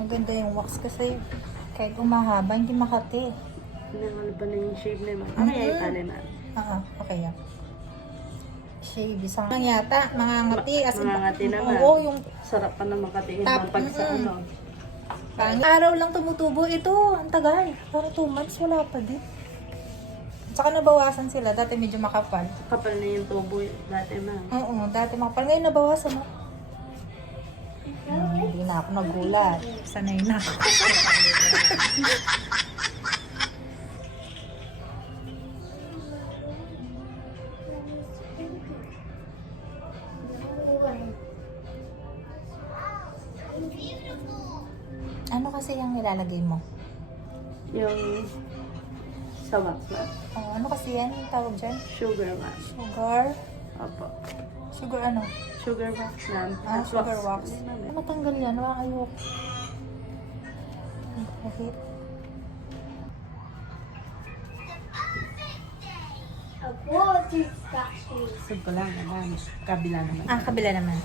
Maganda yung wax kasi kahit umahaba, hindi makati. Ano ba na yung shape na yun? Kaya itali na. Okay yan. Shave, isang lang yata, mga ngati. Mangangati naman. Oo, yung Sarap pa na makatiin Tap- pag sa ano. araw lang tumutubo. Ito, ang tagal. Parang 2 months, wala pa din. Tsaka nabawasan sila. Dati medyo makapal. Kapal na yung tubo dati na. Oo, dati makapal. Ngayon nabawasan mo. Hindi na ako nagulat. Sanay na ako. Ano kasi yung nilalagay mo? Yung sa wax na. Ano kasi yan? Yung tawag dyan? Sugar wax. Sugar? Opo. Sugar ano? Sugar wax na. Sugar wax. Matanggal yan. Ayoko. Bakit? Sub ko lang naman. Kabila naman. Kabila naman.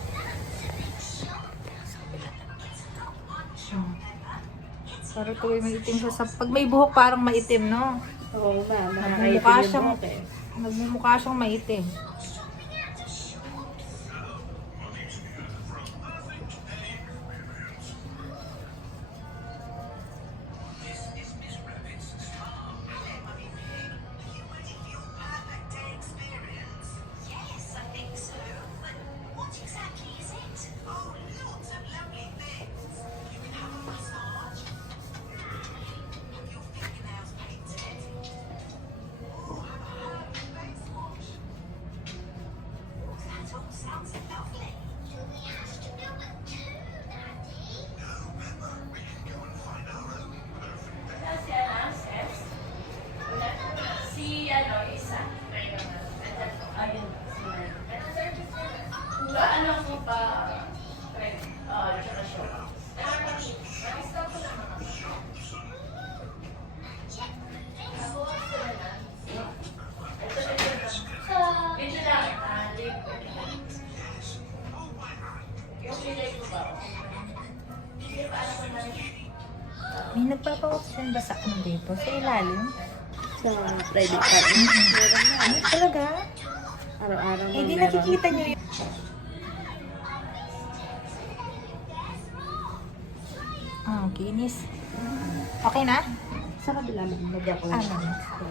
Pero tuloy maitim siya. Pag may buhok parang maitim, no? Oo ma'am. Nagmumukha siyang maitim. May nagpapa-option ba sa ano dito? Sa ilalim? Sa private card. Ano talaga? Araw-araw Hindi nakikita nyo yun. Kinis. Okay na? Sa kabila naman. Lagyan ko lang. Ano?